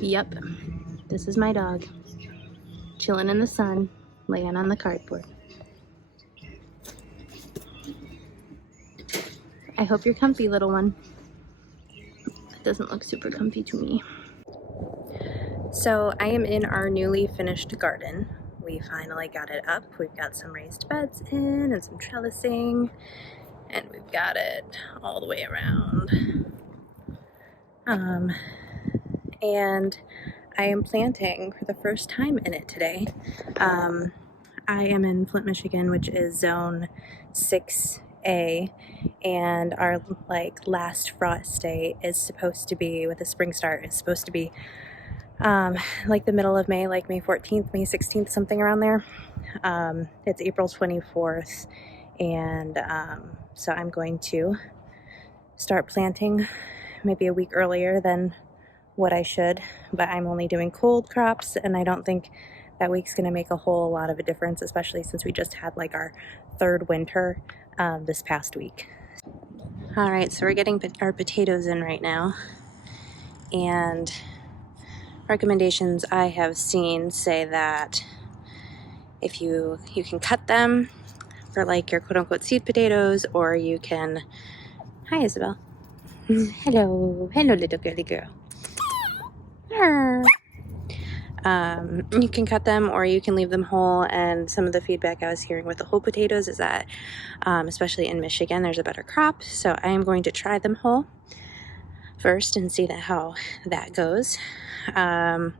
Yep, this is my dog, chilling in the sun, laying on the cardboard. I hope you're comfy, little one. It doesn't look super comfy to me. So I am in our newly finished garden. We finally got it up. We've got some raised beds in and some trellising, and we've got it all the way around. And I am planting for the first time in it today. I am in Flint, Michigan, which is zone 6A, and our last frost day is supposed to be, with a spring start, is supposed to be like the middle of May, like May 14th, May 16th, something around there. It's April 24th, and so I'm going to start planting maybe a week earlier than what I should, but I'm only doing cold crops, and I don't think that week's going to make a whole lot of a difference, especially since we just had like our third winter this past week. All right, so we're getting our potatoes in right now, and recommendations I have seen say that if you can cut them for like your quote-unquote seed potatoes, or you can, hi Isabel, hello little girly girl. You can cut them or you can leave them whole, and some of the feedback I was hearing with the whole potatoes is that especially in Michigan there's a better crop, so I am going to try them whole first and see how that goes. But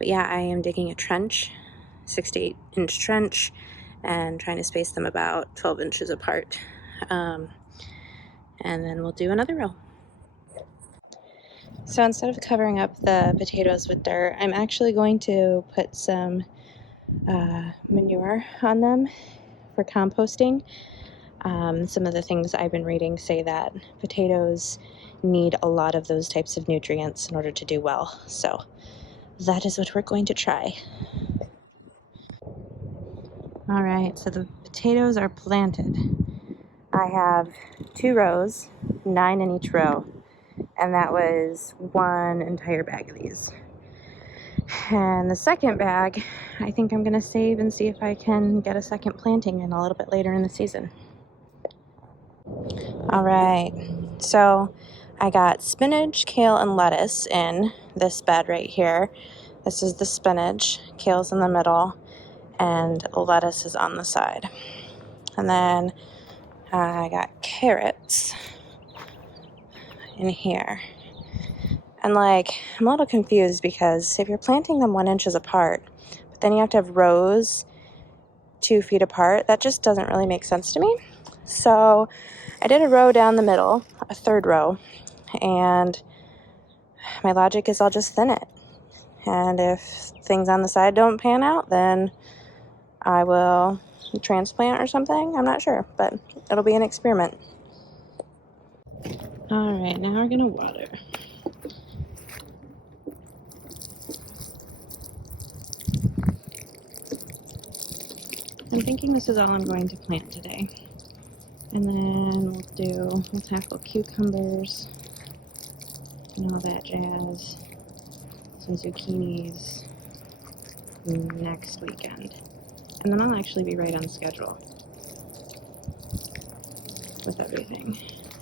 yeah, I am digging a trench, 6 to 8 inch trench, and trying to space them about 12 inches apart, and then we'll do another row. So instead of covering up the potatoes with dirt, I'm actually going to put some manure on them for composting. Some of the things I've been reading say that potatoes need a lot of those types of nutrients in order to do well. So that is what we're going to try. All right, so the potatoes are planted. I have 2 rows, 9 in each row, and that was 1 entire bag of these. And the second bag, I think I'm gonna save and see if I can get a second planting in a little bit later in the season. All right, so I got spinach, kale, and lettuce in this bed right here. This is the spinach, kale's in the middle, and lettuce is on the side. And then I got carrots in here. And I'm a little confused because if you're planting them 1 inch apart, but then you have to have rows 2 feet apart, that just doesn't really make sense to me. So I did a row down the middle, a third row, and my logic is I'll just thin it. And if things on the side don't pan out, then I will transplant or something. I'm not sure, but it'll be an experiment. All right, now we're gonna water. I'm thinking this is all I'm going to plant today. And then we'll tackle cucumbers and all that jazz, some zucchinis next weekend. And then I'll actually be right on schedule with everything.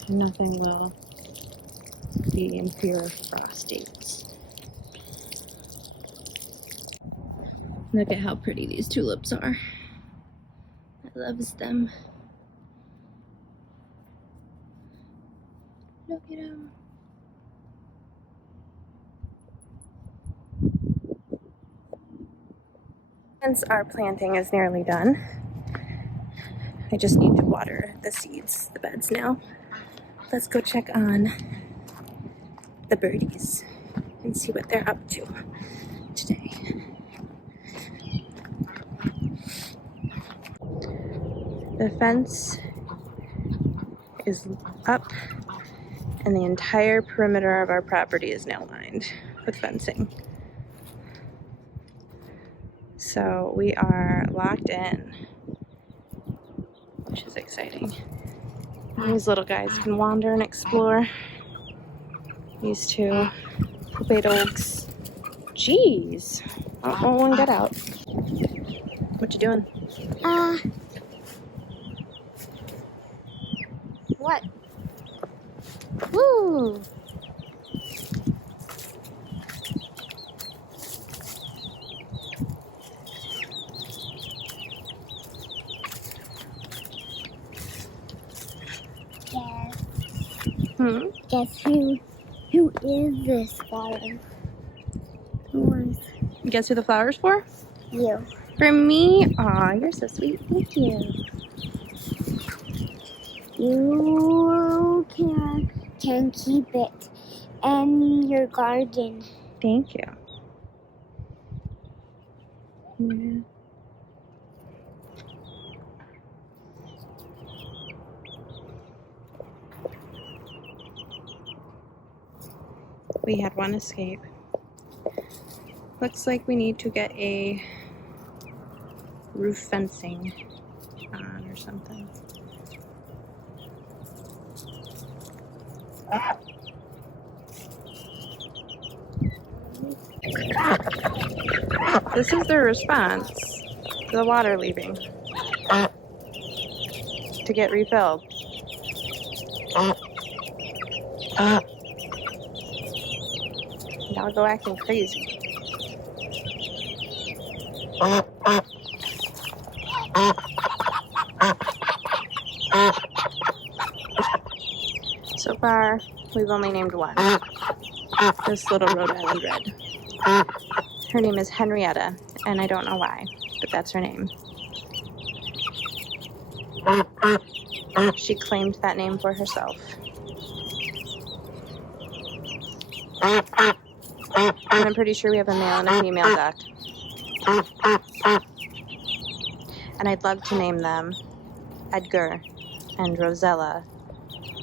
Nothing will be in fear of frost dates. Look at how pretty these tulips are. I love them. Look at them. Since our planting is nearly done, I just need to water the seeds, the beds now. Let's go check on the birdies and see what they're up to today. The fence is up, and the entire perimeter of our property is now lined with fencing. So we are locked in, which is exciting. These little guys can wander and explore. These 2 poopy dogs Jeez. Oh, one get out. What you doing? What? Woo! Guess who is this flower? Who is Guess who the flower's for? you? For me? Aw, you're so sweet. Thank you. You can keep it in your garden. Thank you. Yeah. We had one escape. Looks like we need to get a roof fencing on or something. This is their response to the water leaving to get refilled. Y'all go acting crazy. So far, we've only named one. This little Rhode Island Red. Her name is Henrietta, and I don't know why, but that's her name. She claimed that name for herself. And I'm pretty sure we have a male and a female duck. And I'd love to name them Edgar and Rosella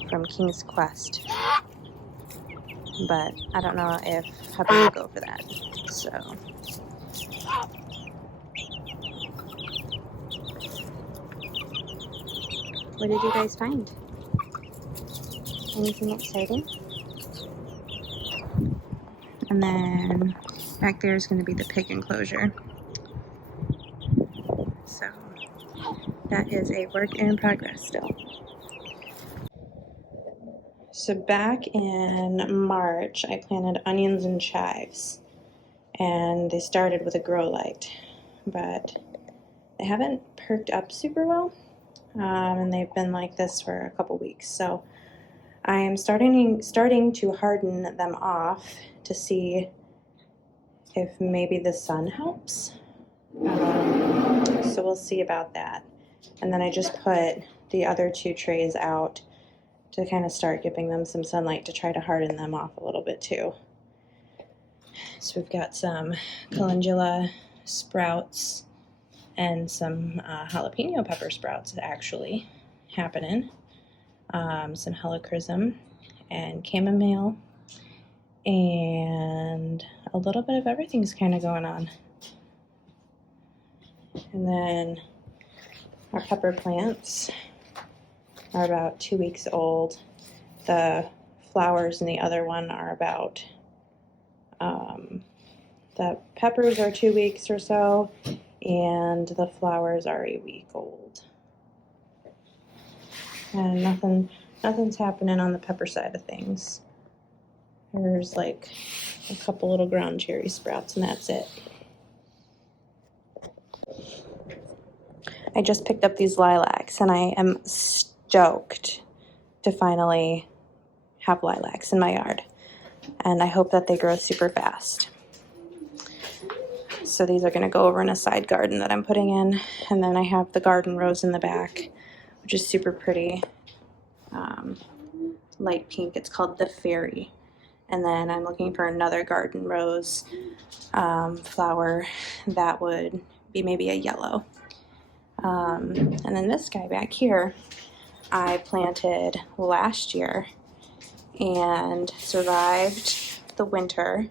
from King's Quest. But I don't know if Hubbard will go for that. So what did you guys find? Anything exciting? And then back there is going to be the pig enclosure. So that is a work in progress still. So back in March, I planted onions and chives, and they started with a grow light, but they haven't perked up super well, and they've been like this for a couple weeks. So I am starting to harden them off to see if maybe the sun helps. So we'll see about that. And then I just put the other two trays out to kind of start giving them some sunlight to try to harden them off a little bit too. So we've got some calendula sprouts and some jalapeno pepper sprouts actually happening. Some helichrysum and chamomile, and a little bit of everything's kind of going on. And then our pepper plants are about 2 weeks old. The flowers in the other one are about, the peppers are 2 weeks or so, and the flowers are a week old. And nothing's happening on the pepper side of things. There's like a couple little ground cherry sprouts, and that's it. I just picked up these lilacs, and I am stoked to finally have lilacs in my yard. And I hope that they grow super fast. So these are going to go over in a side garden that I'm putting in. And then I have the garden rose in the back, which is super pretty. Light pink. It's called the Fairy. And then I'm looking for another garden rose flower that would be maybe a yellow. And then this guy back here, I planted last year and survived the winter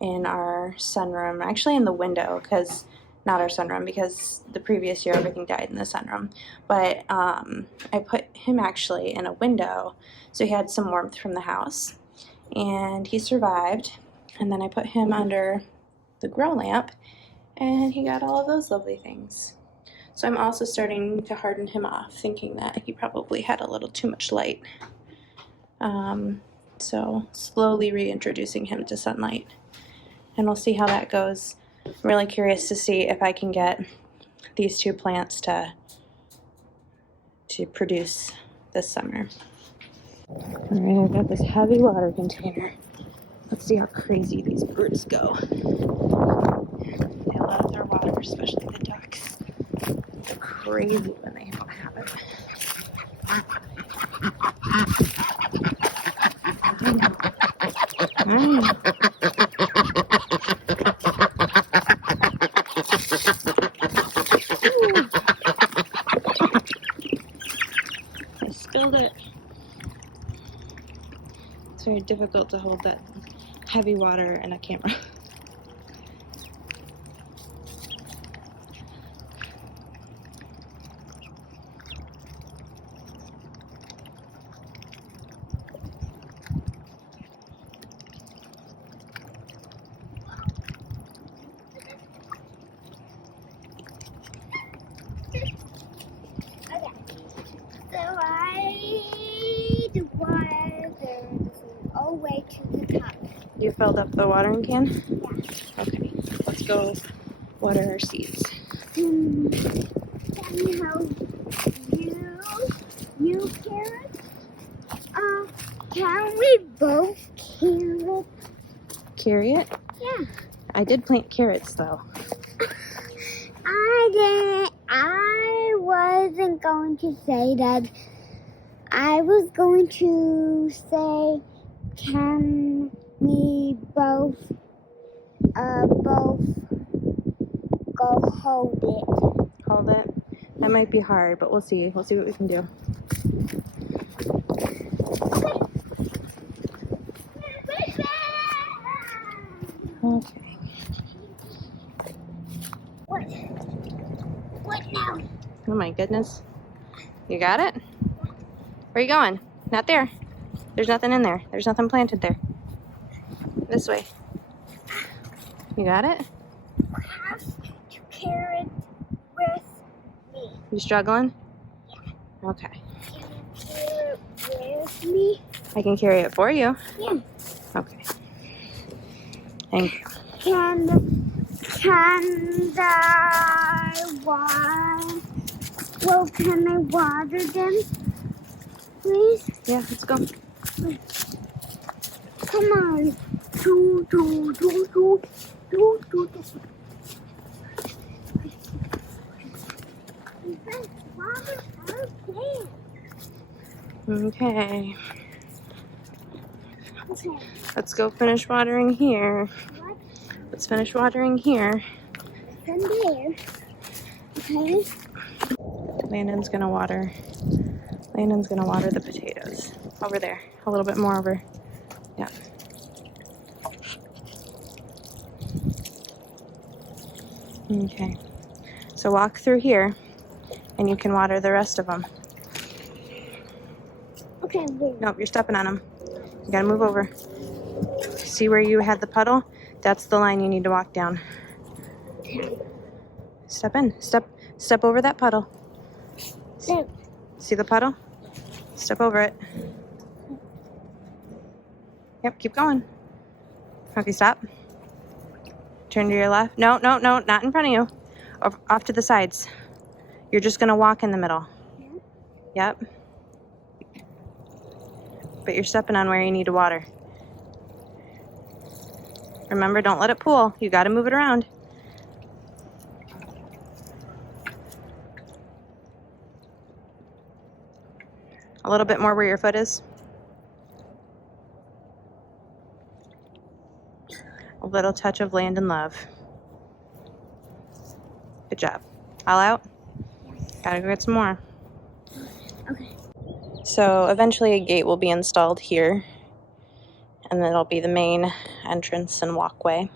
in our sunroom, actually in the window, because not our sunroom, because the previous year everything died in the sunroom. But I put him actually in a window, so he had some warmth from the house, and he survived. And then I put him under the grow lamp, and he got all of those lovely things. So I'm also starting to harden him off, thinking that he probably had a little too much light. So slowly reintroducing him to sunlight, and we'll see how that goes. I'm really curious to see if I can get these two plants to produce this summer. All right, I've got this heavy water container. Let's see how crazy these birds go. They love their water, especially the ducks. They're crazy when they don't have it. I spilled it. It's very difficult to hold that heavy water in a camera. So the water all the way to the top. You filled up the watering can? Yeah. Okay, let's go water our seeds. Somehow you carrot? Can we both carrot? Carry it? Yeah. I did plant carrots though. I didn't. I wasn't going to say that. I was going to say, can we both go hold it? Hold it. That might be hard, but we'll see. We'll see what we can do. Okay. What now? Oh my goodness. You got it? Where are you going? Not there. There's nothing in there. There's nothing planted there. This way. You got it? Have to carry it with me. You struggling? Okay. Can you carry it with me? I can carry it for you. Yeah. Okay. Thank you. Can I water them, please? Yeah, let's go. Come on. Do. Okay. Okay. Let's go finish watering here. What? Let's finish watering here. From there. Okay. Landon's gonna water the potatoes. Over there. A little bit more over. Yeah. Okay. So walk through here and you can water the rest of them. Okay, wait. Nope, you're stepping on them. You gotta move over. See where you had the puddle? That's the line you need to walk down. Step in. Step over that puddle. There. See the puddle? Step over it. Yep, keep going. Okay, stop. Turn to your left. No, not in front of you. Off to the sides. You're just gonna walk in the middle. Yep. But you're stepping on where you need to water. Remember, don't let it pool. You gotta move it around. A little bit more where your foot is. A little touch of land and love. Good job. All out? Gotta go get some more. Okay. So eventually a gate will be installed here, and that'll be the main entrance and walkway.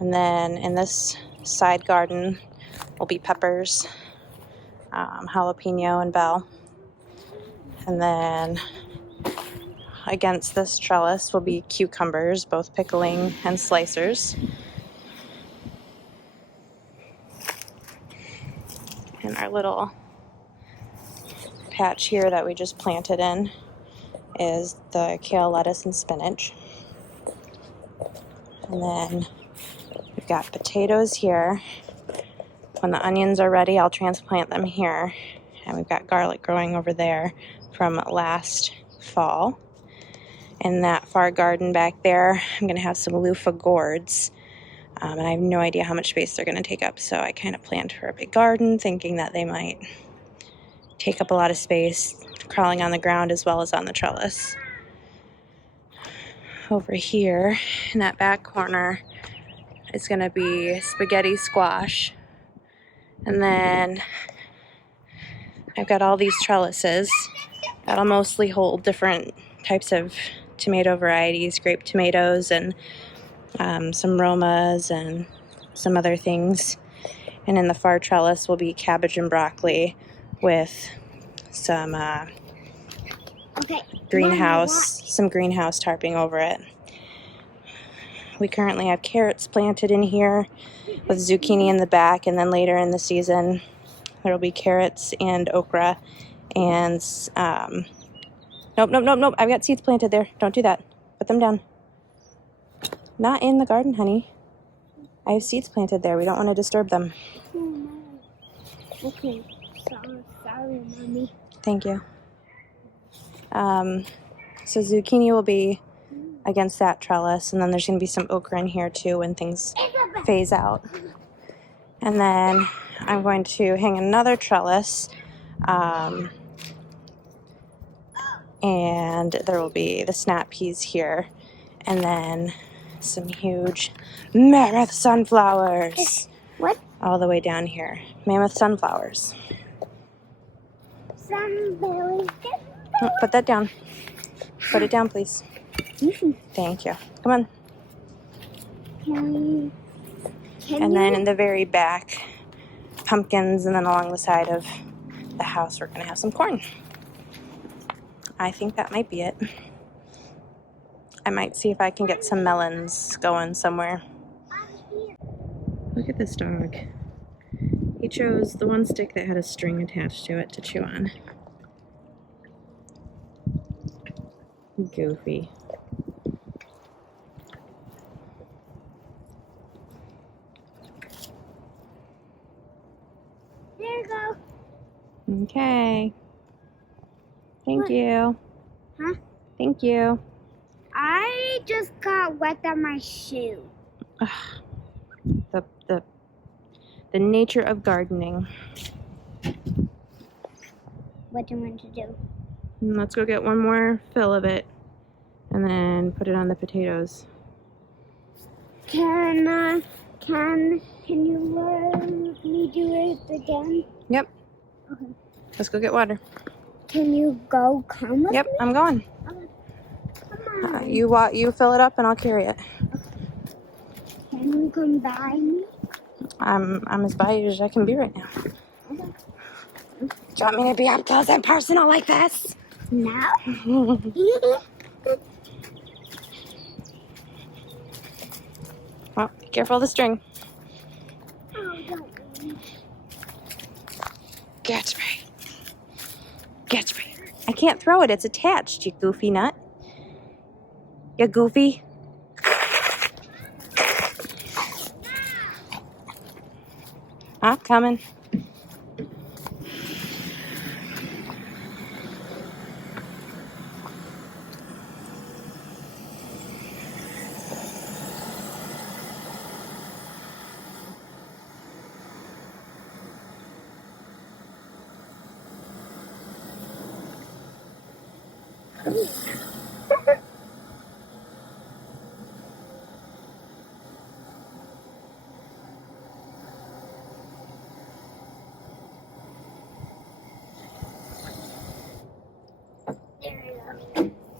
And then in this side garden will be peppers, jalapeno and bell. And then against this trellis will be cucumbers, both pickling and slicers. And our little patch here that we just planted in is the kale, lettuce, and spinach. And then we've got potatoes here. When the onions are ready, I'll transplant them here. And we've got garlic growing over there from last fall. In that far garden back there, I'm going to have some loofah gourds. And I have no idea how much space they're going to take up, so I kind of planned for a big garden, thinking that they might take up a lot of space, crawling on the ground as well as on the trellis. Over here, in that back corner, is going to be spaghetti squash. And then I've got all these trellises that'll mostly hold different types of tomato varieties, grape tomatoes and some Romas and some other things. And in the far trellis will be cabbage and broccoli with some some greenhouse tarping over it. We currently have carrots planted in here with zucchini in the back, and then later in the season there will be carrots and okra and nope, I've got seeds planted there. Don't do that. Put them down. Not in the garden, honey. I have seeds planted there. We don't want to disturb them. Oh, no. Okay. Sorry, Mommy. Thank you. So zucchini will be against that trellis, and then there's going to be some okra in here too when things phase out. And then I'm going to hang another trellis, and there will be the snap peas here, and then some huge mammoth sunflowers. What? All the way down here. Mammoth sunflowers. Sunberries. Oh, put that down. Put it down, please. Thank you. Come on. And then in the very back, pumpkins, and then along the side of the house, we're going to have some corn. I think that might be it. I might see if I can get some melons going somewhere. Look at this dog. He chose the one stick that had a string attached to it to chew on. Goofy. There you go. Okay. Thank you. Huh? Thank you. I just got wet on my shoe. The nature of gardening. What do you want to do? Let's go get one more fill of it and then put it on the potatoes. Can you let me do it again? Yep. Okay. Let's go get water. Can you come with Yep, me? I'm going. Okay. Come on. You fill it up and I'll carry it. Can you come by me? I'm as by you as I can be right now. Okay. Do you want me to be up close and personal like this? No. Well, be careful of the string. Oh, don't worry. Catch me. Catch me. I can't throw it. It's attached, you goofy nut. You goofy. Huh? Coming.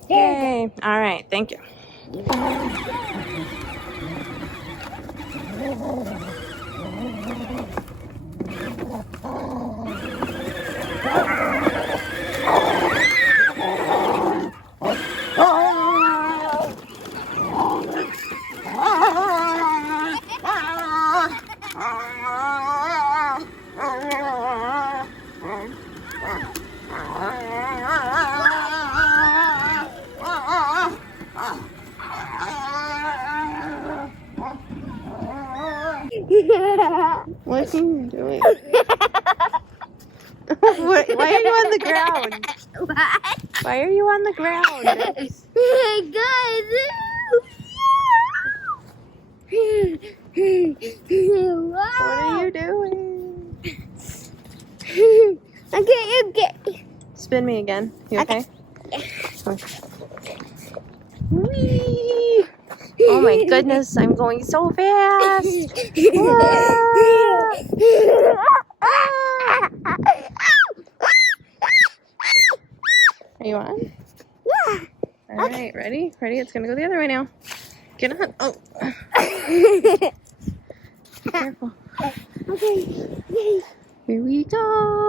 Yay! All right, thank you. What are you doing? Why are you on the ground? What? Why are you on the ground? What are you doing? Okay. Spin me again. You okay? Okay. Whee! Oh my goodness, I'm going so fast. Are you on? Yeah. All right, ready? Ready? It's gonna go the other way now. Get on. Oh. Be careful. Okay. Here we go.